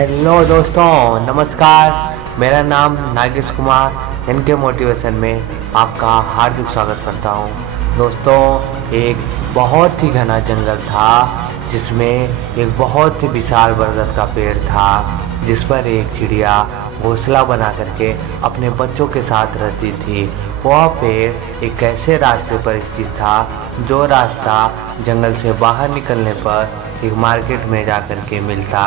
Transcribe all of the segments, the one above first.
Hello दोस्तों, नमस्कार। मेरा नाम नागेश कुमार इनके मोटिवेशन में आपका हार्दिक स्वागत करता हूँ। दोस्तों, एक बहुत ही घना जंगल था जिसमें एक बहुत ही विशाल बरगद का पेड़ था, जिस पर एक चिड़िया घोंसला बना करके अपने बच्चों के साथ रहती थी। वह पेड़ एक ऐसे रास्ते पर स्थित था जो रास्ता जंगल से बाहर निकलने पर एक मार्केट में जा कर के मिलता,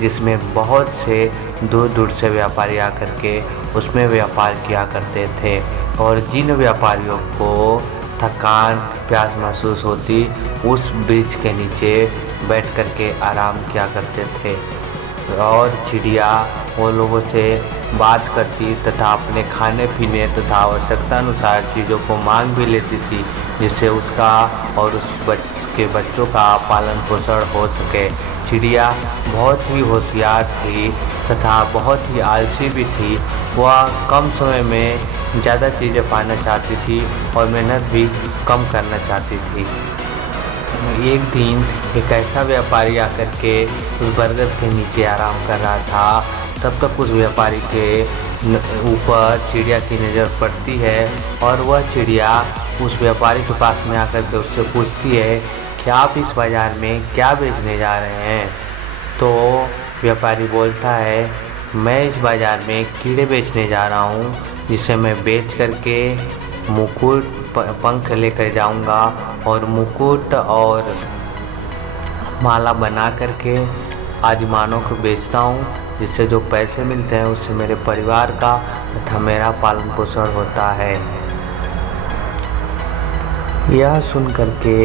जिसमें बहुत से दूर दूर से व्यापारी आकर के उसमें व्यापार किया करते थे। और जिन व्यापारियों को थकान प्यास महसूस होती, उस वृक्ष के नीचे बैठ कर के आराम किया करते थे। और चिड़िया वो लोगों से बात करती तथा अपने खाने पीने तथा आवश्यकता अनुसार चीज़ों को मांग भी लेती थी, जिससे उसका और के बच्चों का पालन पोषण हो सके। चिड़िया बहुत ही होशियार थी तथा बहुत ही आलसी भी थी। वह कम समय में ज़्यादा चीज़ें पाना चाहती थी और मेहनत भी कम करना चाहती थी। एक दिन एक ऐसा व्यापारी आकर के उस बरगद के नीचे आराम कर रहा था। तब तक उस व्यापारी के ऊपर चिड़िया की नज़र पड़ती है और वह चिड़िया उस व्यापारी के पास में आकर के उससे पूछती है कि आप इस बाज़ार में क्या बेचने जा रहे हैं। तो व्यापारी बोलता है, मैं इस बाज़ार में कीड़े बेचने जा रहा हूँ, जिसे मैं बेच करके मुकुट पंख लेकर जाऊंगा और मुकुट और माला बना करके आदिमानों को बेचता हूँ, जिससे जो पैसे मिलते हैं उससे मेरे परिवार का तथा मेरा पालन पोषण होता है। यह सुन करके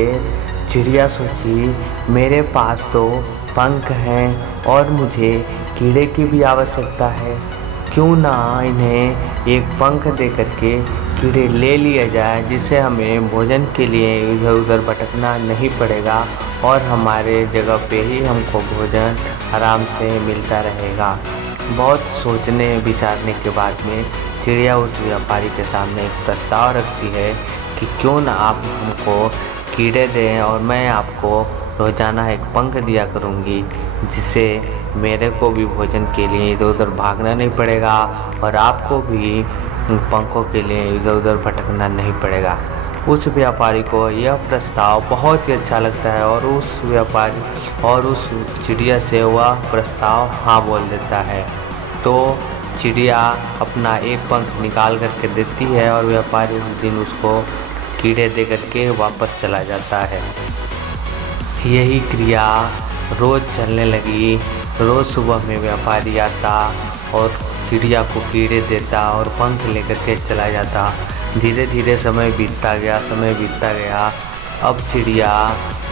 चिड़िया सोची, मेरे पास तो पंख हैं और मुझे कीड़े की भी आवश्यकता है, क्यों ना इन्हें एक पंख दे करके कीड़े ले लिया जाए, जिससे हमें भोजन के लिए इधर उधर भटकना नहीं पड़ेगा और हमारे जगह पे ही हमको भोजन आराम से मिलता रहेगा। बहुत सोचने विचारने के बाद में चिड़िया उस व्यापारी के सामने एक प्रस्ताव रखती है कि क्यों ना आप हमको कीड़े दें और मैं आपको रोज़ाना एक पंख दिया करूँगी, जिससे मेरे को भी भोजन के लिए इधर उधर भागना नहीं पड़ेगा और आपको भी पंखों के लिए इधर उधर भटकना नहीं पड़ेगा। उस व्यापारी को यह प्रस्ताव बहुत ही अच्छा लगता है और उस व्यापारी और उस चिड़िया से वह प्रस्ताव हाँ बोल देता है। तो चिड़िया अपना एक पंख निकाल करके देती है और व्यापारी उस दिन उसको कीड़े दे करके वापस चला जाता है। यही क्रिया रोज़ चलने लगी। रोज़ सुबह में व्यापारी आता और चिड़िया को कीड़े देता और पंख लेकर के चला जाता। धीरे धीरे समय बीतता गया। अब चिड़िया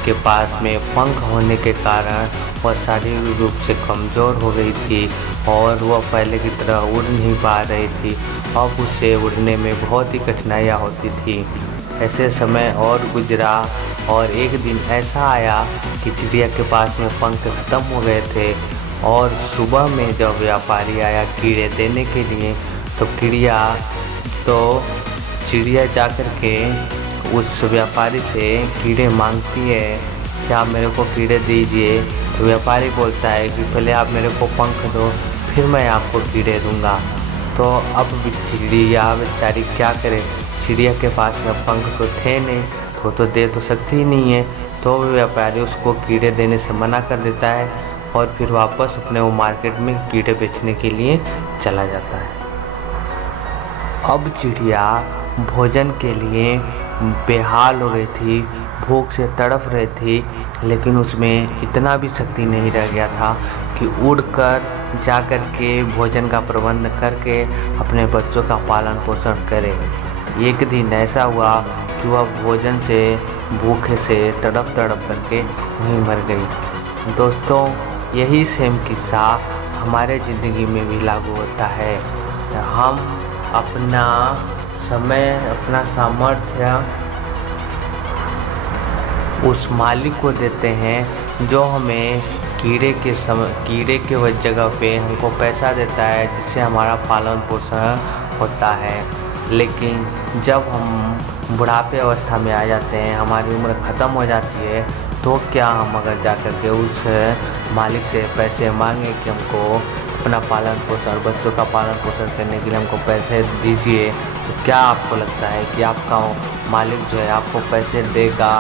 के पास में पंख होने के कारण वह शारीरिक रूप से कमज़ोर हो गई थी और वह पहले की तरह उड़ नहीं पा रही थी। अब उसे उड़ने में बहुत ही कठिनाइयाँ होती थी। ऐसे समय और गुजरा और एक दिन ऐसा आया कि चिड़िया के पास में पंख ख़त्म हो गए थे और सुबह में जब व्यापारी आया कीड़े देने के लिए, तो चिड़िया जा कर के उस व्यापारी से कीड़े मांगती है कि आप मेरे को कीड़े दीजिए। तो व्यापारी बोलता है कि पहले आप मेरे को पंख दो, फिर मैं आपको कीड़े दूंगा। तो अब चिड़िया बेचारी क्या करे, चिड़िया के पास में पंख तो थे नहीं, वो तो दे तो सकती ही नहीं है। तो व्यापारी उसको कीड़े देने से मना कर देता है और फिर वापस अपने वो मार्केट में कीड़े बेचने के लिए चला जाता है। अब चिड़िया भोजन के लिए बेहाल हो गई थी, भूख से तड़फ रही थी, लेकिन उसमें इतना भी शक्ति नहीं रह गया था कि उड़कर जा कर के भोजन का प्रबंध करके अपने बच्चों का पालन पोषण करे। एक दिन ऐसा हुआ कि वह भोजन से भूखे से तड़प करके वहीं मर गई। दोस्तों, यही सेम किस्सा हमारे ज़िंदगी में भी लागू होता है। हम अपना समय, अपना सामर्थ्य उस मालिक को देते हैं जो हमें कीड़े के जगह पे हमको पैसा देता है, जिससे हमारा पालन पोषण होता है। लेकिन जब हम बुढ़ापे अवस्था में आ जाते हैं, हमारी उम्र ख़त्म हो जाती है, तो क्या हम अगर जा कर के उस मालिक से पैसे मांगे कि हमको अपना पालन पोषण, बच्चों का पालन पोषण करने के लिए हमको पैसे दीजिए, तो क्या आपको लगता है कि आपका मालिक जो है आपको पैसे देगा?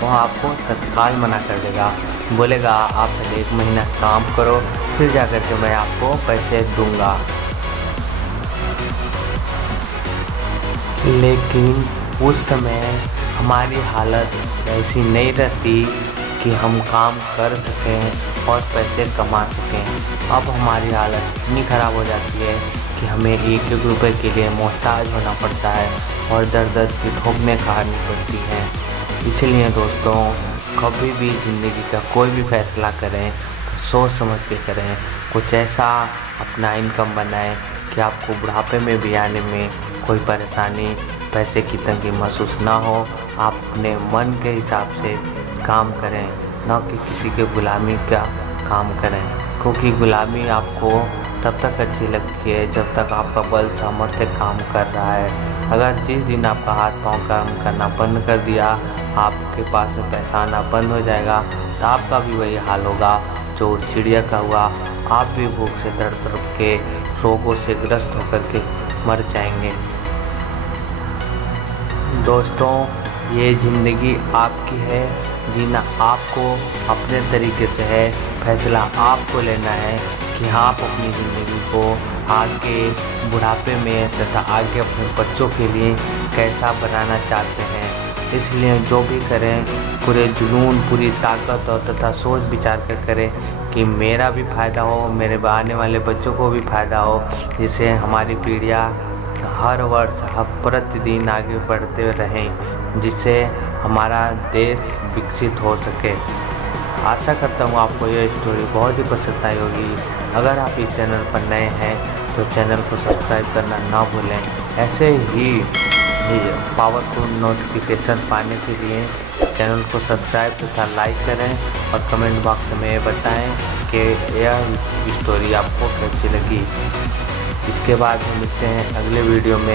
वो आपको तत्काल मना कर देगा, बोलेगा आप पहले 1 महीना काम करो, फिर जा कर के मैं आपको पैसे दूंगा। लेकिन उस समय हमारी हालत ऐसी नहीं रहती कि हम काम कर सकें और पैसे कमा सकें। अब हमारी हालत इतनी ख़राब हो जाती है कि हमें 1-1 रुपये के लिए मोहताज होना पड़ता है और दर-दर की ठोकरें खानी पड़ती हैं। इसलिए दोस्तों, कभी भी ज़िंदगी का कोई भी फैसला करें तो सोच समझ के करें। कुछ ऐसा अपना इनकम बनाएं कि आपको बुढ़ापे में भी आने में कोई परेशानी, पैसे की तंगी महसूस ना हो। आप अपने मन के हिसाब से काम करें, ना कि किसी के गुलामी का काम करें, क्योंकि गुलामी आपको तब तक अच्छी लगती है जब तक आपका बल सामर्थ्य काम कर रहा है। अगर जिस दिन आपका हाथ पांव काम करना बंद कर दिया, आपके पास में पैसा आना बंद हो जाएगा, तो आपका भी वही हाल होगा जो उस चिड़िया का हुआ। आप भी भूख से तड़प के, रोगों से ग्रस्त होकर के मर जाएंगे। दोस्तों, ये ज़िंदगी आपकी है, जीना आपको अपने तरीके से है। फैसला आपको लेना है कि आप अपनी ज़िंदगी को आगे बुढ़ापे में तथा आगे अपने बच्चों के लिए कैसा बनाना चाहते हैं। इसलिए जो भी करें पूरे जुनून, पूरी ताकत और तथा सोच विचार कर करें कि मेरा भी फ़ायदा हो, मेरे आने वाले बच्चों को भी फ़ायदा हो, जिससे हमारी पीढ़ियाँ हर वर्ष प्रतिदिन आगे बढ़ते रहें, जिससे हमारा देश विकसित हो सके। आशा करता हूँ आपको यह स्टोरी बहुत ही पसंद आई होगी। अगर आप इस चैनल पर नए हैं तो चैनल को सब्सक्राइब करना ना भूलें। ऐसे ही पावरफुल नोटिफिकेशन पाने के लिए चैनल को सब्सक्राइब तथा लाइक करें और कमेंट बॉक्स में बताएं कि यह स्टोरी आपको कैसी लगी। इसके बाद हम मिलते हैं अगले वीडियो में।